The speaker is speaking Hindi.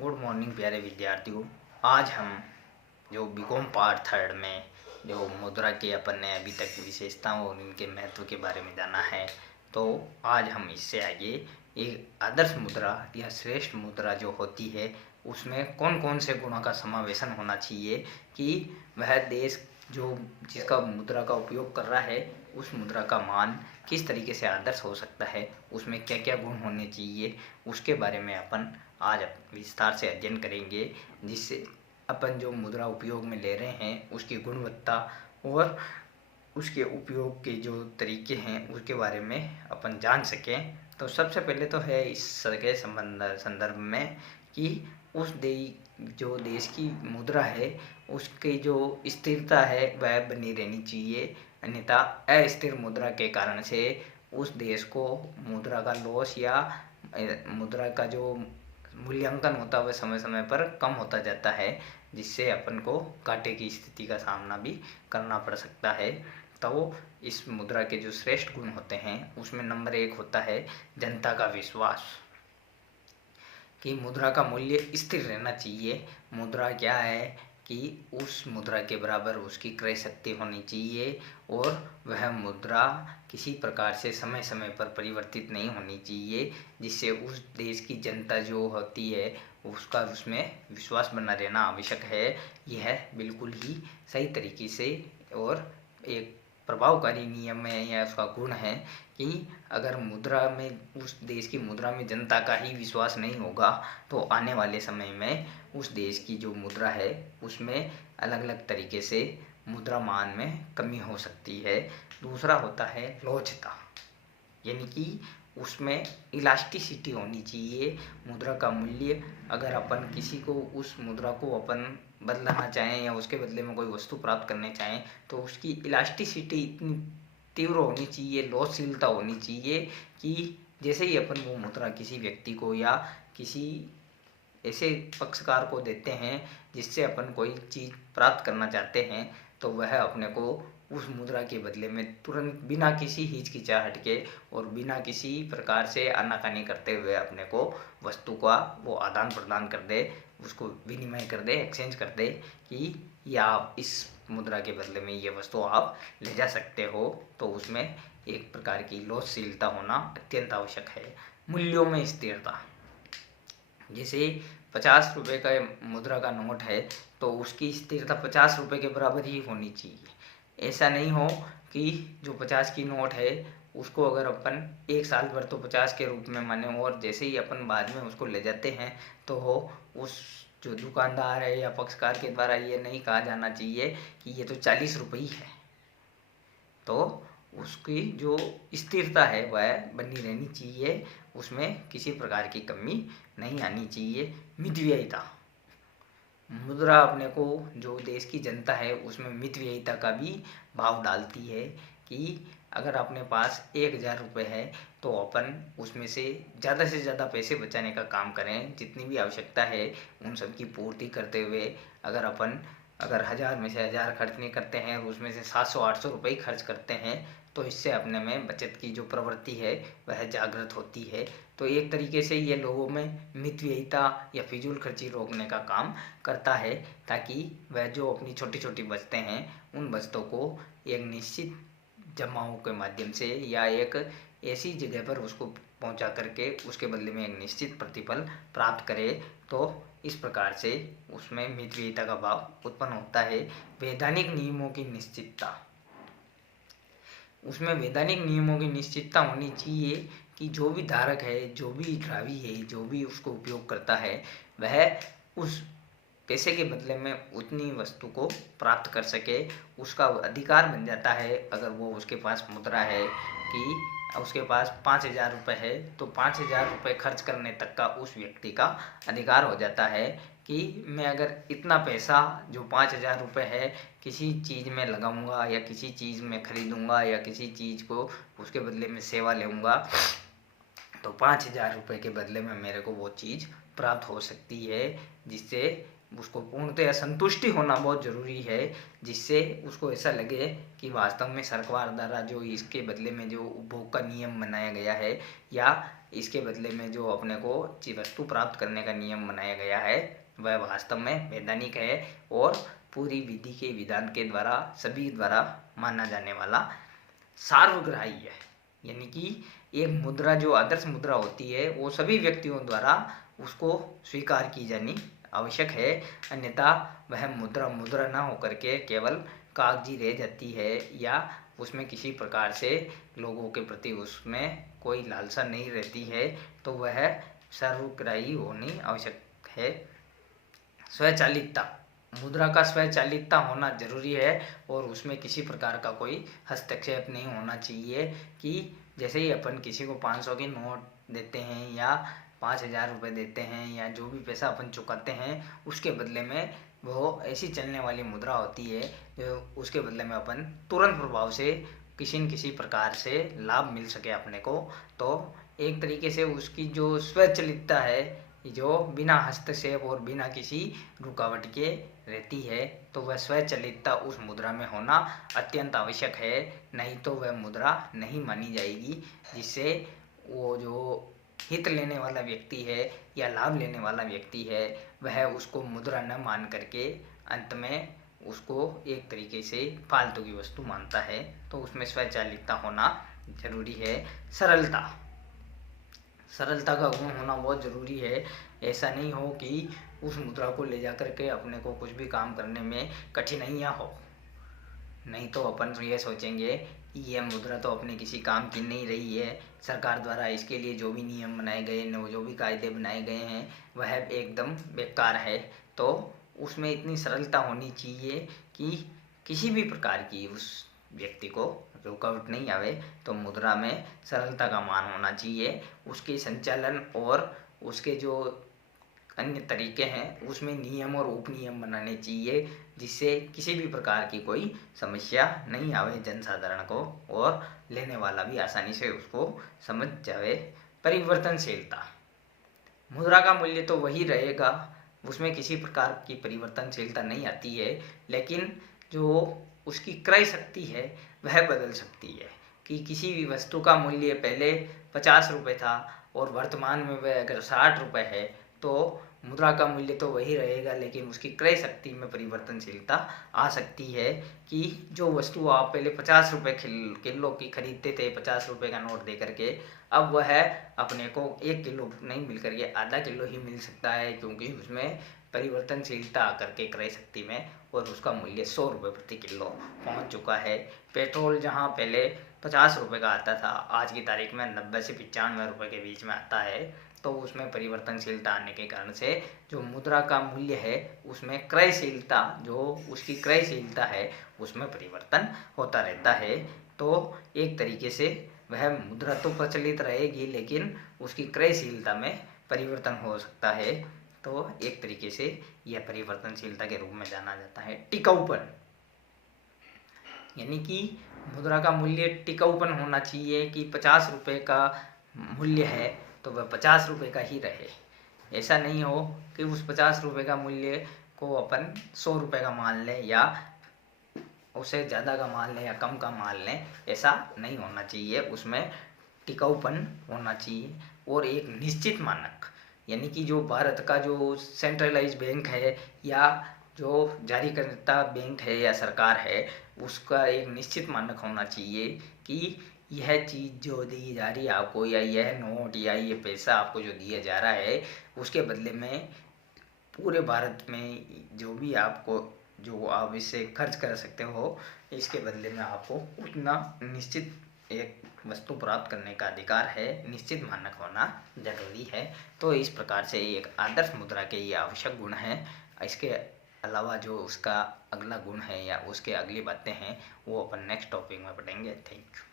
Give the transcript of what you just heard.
गुड मॉर्निंग प्यारे विद्यार्थियों। आज हम जो बीकॉम पार्ट थर्ड में जो मुद्रा के अपन ने अभी तक विशेषताओं और इनके महत्व के बारे में जाना है, तो आज हम इससे आगे एक आदर्श मुद्रा या श्रेष्ठ मुद्रा जो होती है उसमें कौन कौन से गुणों का समावेशन होना चाहिए कि वह देश जो जिसका मुद्रा का उपयोग कर रहा है उस मुद्रा का मान किस तरीके से आदर्श हो सकता है, उसमें क्या क्या गुण होने चाहिए, उसके बारे में अपन आज विस्तार से अध्ययन करेंगे, जिससे अपन जो मुद्रा उपयोग में ले रहे हैं उसकी गुणवत्ता और उसके उपयोग के जो तरीके हैं उसके बारे में अपन जान सकें। तो सबसे पहले तो है इस के संदर्भ में कि जो देश की मुद्रा है उसकी जो स्थिरता है वह बनी रहनी चाहिए, अन्यथा अस्थिर मुद्रा के कारण से उस देश को मुद्रा का लॉस या मुद्रा का जो मूल्यांकन होता है वह समय समय पर कम होता जाता है, जिससे अपन को घाटे की स्थिति का सामना भी करना पड़ सकता है। तो इस मुद्रा के जो श्रेष्ठ गुण होते हैं उसमें नंबर 1 होता है जनता का विश्वास, कि मुद्रा का मूल्य स्थिर रहना चाहिए। मुद्रा क्या है कि उस मुद्रा के बराबर उसकी क्रय शक्ति होनी चाहिए और वह मुद्रा किसी प्रकार से समय समय पर परिवर्तित नहीं होनी चाहिए, जिससे उस देश की जनता जो होती है उसका उसमें विश्वास बना रहना आवश्यक है। यह बिल्कुल ही सही तरीके से और एक प्रभावकारी नियम है या उसका गुण है कि अगर मुद्रा में उस देश की मुद्रा में जनता का ही विश्वास नहीं होगा तो आने वाले समय में उस देश की जो मुद्रा है उसमें अलग अलग तरीके से मुद्रा मान में कमी हो सकती है। दूसरा होता है लोचता, यानी कि उसमें इलास्टिसिटी होनी चाहिए। मुद्रा का मूल्य अगर अपन किसी को उस मुद्रा को अपन बदलाना चाहें या उसके बदले में कोई वस्तु प्राप्त करने चाहें तो उसकी इलास्टिसिटी इतनी तीव्र होनी चाहिए, लॉसशीलता होनी चाहिए कि जैसे ही अपन वो मुद्रा किसी व्यक्ति को या किसी ऐसे पक्षकार को देते हैं जिससे अपन कोई चीज़ प्राप्त करना चाहते हैं तो वह अपने को उस मुद्रा के बदले में तुरंत बिना किसी हिचकिचाहट के और बिना किसी प्रकार से आनाकानी करते हुए अपने को वस्तु का वो आदान प्रदान कर दे, उसको विनिमय कर दे, एक्सचेंज कर दे कि या आप इस मुद्रा के बदले में ये वस्तु आप ले जा सकते हो। तो उसमें एक प्रकार की लॉसशीलता होना अत्यंत आवश्यक है। मूल्यों में स्थिरता, जैसे 50 रुपये का मुद्रा का नोट है तो उसकी स्थिरता 50 रुपये के बराबर ही होनी चाहिए। ऐसा नहीं हो कि जो 50 की नोट है उसको अगर अपन एक साल भर तो 50 के रूप में माने और जैसे ही अपन बाद में उसको ले जाते हैं तो हो उस जो दुकानदार है या पक्षकार के द्वारा ये नहीं कहा जाना चाहिए कि ये तो 40 रुपये ही है। तो उसकी जो स्थिरता है वह बनी रहनी चाहिए, उसमें किसी प्रकार की कमी नहीं आनी चाहिए। मितव्ययिता, मुद्रा अपने को जो देश की जनता है उसमें मितव्ययिता का भी भाव डालती है कि अगर अपने पास 1000 रुपये है तो अपन उसमें से ज़्यादा पैसे बचाने का काम करें, जितनी भी आवश्यकता है उन सब की पूर्ति करते हुए अगर 1000 में से 1000 खर्च नहीं करते हैं उसमें से 700-800 रुपये ही खर्च करते हैं तो इससे अपने में बचत की जो प्रवृत्ति है वह जागृत होती है। तो एक तरीके से ये लोगों में मितव्ययिता या फिजूल खर्ची रोकने का काम करता है, ताकि वह जो अपनी छोटी छोटी बचतें हैं उन बचतों को एक निश्चित जमाओं के माध्यम से या एक ऐसी जगह पर उसको पहुंचा करके उसके बदले में एक निश्चित प्रतिफल प्राप्त करे। तो इस प्रकार से उसमें मितव्ययिता का भाव उत्पन्न होता है। वैधानिक नियमों की निश्चितता, उसमें वैधानिक नियमों की निश्चितता होनी चाहिए कि जो भी धारक है, जो भी ड्रावी है, जो भी उसको उपयोग करता है वह उस पैसे के बदले में उतनी वस्तु को प्राप्त कर सके, उसका अधिकार बन जाता है। अगर वो उसके पास मुद्रा है कि उसके पास 5000 रुपये है तो 5000 रुपये खर्च करने तक का उस व्यक्ति का अधिकार हो जाता है कि मैं अगर इतना पैसा जो 5000 रुपये है किसी चीज़ में लगाऊंगा या किसी चीज़ में खरीदूंगा या किसी चीज़ को उसके बदले में सेवा लूँगा तो 5000 रुपये के बदले में मेरे को वो चीज़ प्राप्त हो सकती है, जिससे उसको पूर्णतः संतुष्टि होना बहुत ज़रूरी है, जिससे उसको ऐसा लगे कि वास्तव में सरकार द्वारा जो इसके बदले में जो उपभोग का नियम बनाया गया है या इसके बदले में जो अपने को वस्तु प्राप्त करने का नियम बनाया गया है वह वास्तव में वैधानिक है और पूरी विधि के विधान के द्वारा सभी द्वारा माना जाने वाला सार्वग्राही है। यानी कि एक मुद्रा जो आदर्श मुद्रा होती है वो सभी व्यक्तियों द्वारा उसको स्वीकार की जानी आवश्यक है, अन्यथा वह मुद्रा मुद्रा ना होकर के केवल कागजी रह जाती है या उसमें किसी प्रकार से लोगों के प्रति उसमें कोई लालसा नहीं रहती है, तो वह सर्वग्राही होनी आवश्यक है। स्वचालितता, मुद्रा का स्वचालितता होना जरूरी है और उसमें किसी प्रकार का कोई हस्तक्षेप नहीं होना चाहिए कि जैसे ही अपन किसी को 500 की नोट देते हैं या 5000 रुपये देते हैं या जो भी पैसा अपन चुकाते हैं उसके बदले में वो ऐसी चलने वाली मुद्रा होती है जो उसके बदले में अपन तुरंत प्रभाव से किसी न किसी प्रकार से लाभ मिल सके अपने को। तो एक तरीके से उसकी जो स्वचालितता है जो बिना हस्तक्षेप और बिना किसी रुकावट के रहती है, तो वह स्वचालितता उस मुद्रा में होना अत्यंत आवश्यक है, नहीं तो वह मुद्रा नहीं मानी जाएगी, जिससे वो जो हित लेने वाला व्यक्ति है या लाभ लेने वाला व्यक्ति है वह उसको मुद्रा न मान करके अंत में उसको एक तरीके से फालतू की वस्तु मानता है। तो उसमें स्वचालितता होना जरूरी है। सरलता, सरलता का गुण होना बहुत ज़रूरी है। ऐसा नहीं हो कि उस मुद्रा को ले जा कर के अपने को कुछ भी काम करने में कठिनाइयाँ हो, नहीं तो अपन तो ये सोचेंगे कि यह मुद्रा तो अपने किसी काम की नहीं रही है, सरकार द्वारा इसके लिए जो भी नियम बनाए गए जो भी कायदे बनाए गए हैं वह एकदम बेकार है। तो उसमें इतनी सरलता होनी चाहिए कि किसी भी प्रकार की उस व्यक्ति को रुकावट नहीं आवे। तो मुद्रा में सरलता का मान होना चाहिए, उसके संचालन और उसके जो अन्य तरीके हैं उसमें नियम और उपनियम बनाने चाहिए, जिससे किसी भी प्रकार की कोई समस्या नहीं आवे जनसाधारण को और लेने वाला भी आसानी से उसको समझ जावे। परिवर्तनशीलता, मुद्रा का मूल्य तो वही रहेगा, उसमें किसी प्रकार की परिवर्तनशीलता नहीं आती है, लेकिन जो उसकी क्रय शक्ति है वह बदल सकती है कि किसी भी वस्तु का मूल्य पहले 50 रुपये था और वर्तमान में वह अगर 60 रुपये है तो मुद्रा का मूल्य तो वही रहेगा, लेकिन उसकी क्रय शक्ति में परिवर्तनशीलता आ सकती है कि जो वस्तु आप पहले 50 रुपये किलो की खरीदते थे 50 रुपये का नोट दे करके, अब वह अपने को 1 किलो नहीं मिल करके आधा किलो ही मिल सकता है, क्योंकि उसमें परिवर्तनशीलता आकर के क्रय शक्ति में और उसका मूल्य 100 रुपये प्रति किलो पहुंच चुका है। पेट्रोल जहां पहले 50 रुपये का आता था आज की तारीख में 90 से 95 रुपये के बीच में आता है। तो उसमें परिवर्तनशीलता आने के कारण से जो मुद्रा का मूल्य है उसमें क्रयशीलता जो उसकी क्रयशीलता है उसमें परिवर्तन होता रहता है। तो एक तरीके से वह मुद्रा तो प्रचलित रहेगी लेकिन उसकी क्रयशीलता में परिवर्तन हो सकता है। तो एक तरीके से यह परिवर्तनशीलता के रूप में जाना जाता है। टिकाऊपन, यानी कि मुद्रा का मूल्य टिकाऊपन होना चाहिए कि 50 रुपये का मूल्य है तो वह 50 रुपये का ही रहे। ऐसा नहीं हो कि उस 50 रुपये का मूल्य को अपन 100 रुपये का मान लें या उससे ज़्यादा का मान लें या कम का मान लें, ऐसा नहीं होना चाहिए। उसमें टिकाऊपन होना चाहिए और एक निश्चित मानक, यानी कि जो भारत का जो सेंट्रलाइज बैंक है या जो जारीकर्ता बैंक है या सरकार है उसका एक निश्चित मानक होना चाहिए कि यह चीज़ जो दी जा रही है आपको या यह नोट या ये पैसा आपको जो दिया जा रहा है उसके बदले में पूरे भारत में जो भी आपको जो आप इससे खर्च कर सकते हो इसके बदले में आपको उतना निश्चित एक वस्तु प्राप्त करने का अधिकार है, निश्चित मानक होना जरूरी है। तो इस प्रकार से एक आदर्श मुद्रा के ये आवश्यक गुण हैं। इसके अलावा जो उसका अगला गुण है या उसके अगली बातें हैं वो अपन नेक्स्ट टॉपिक में पढ़ेंगे। Thank you.